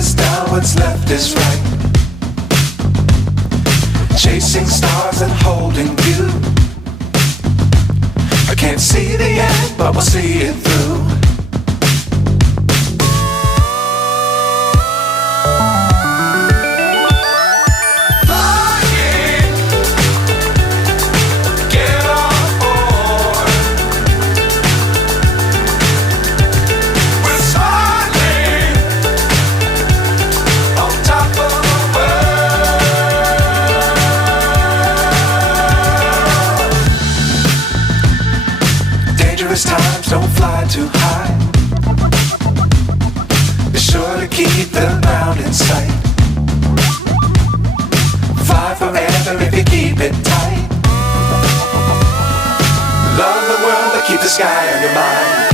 is down, what's left is right. Chasing stars and holding you. I can't see the end, but we'll see it through. Times don't fly too high. Be sure to keep the ground in sight. Fly forever if you keep it tight. Love the world but keep the sky on your mind.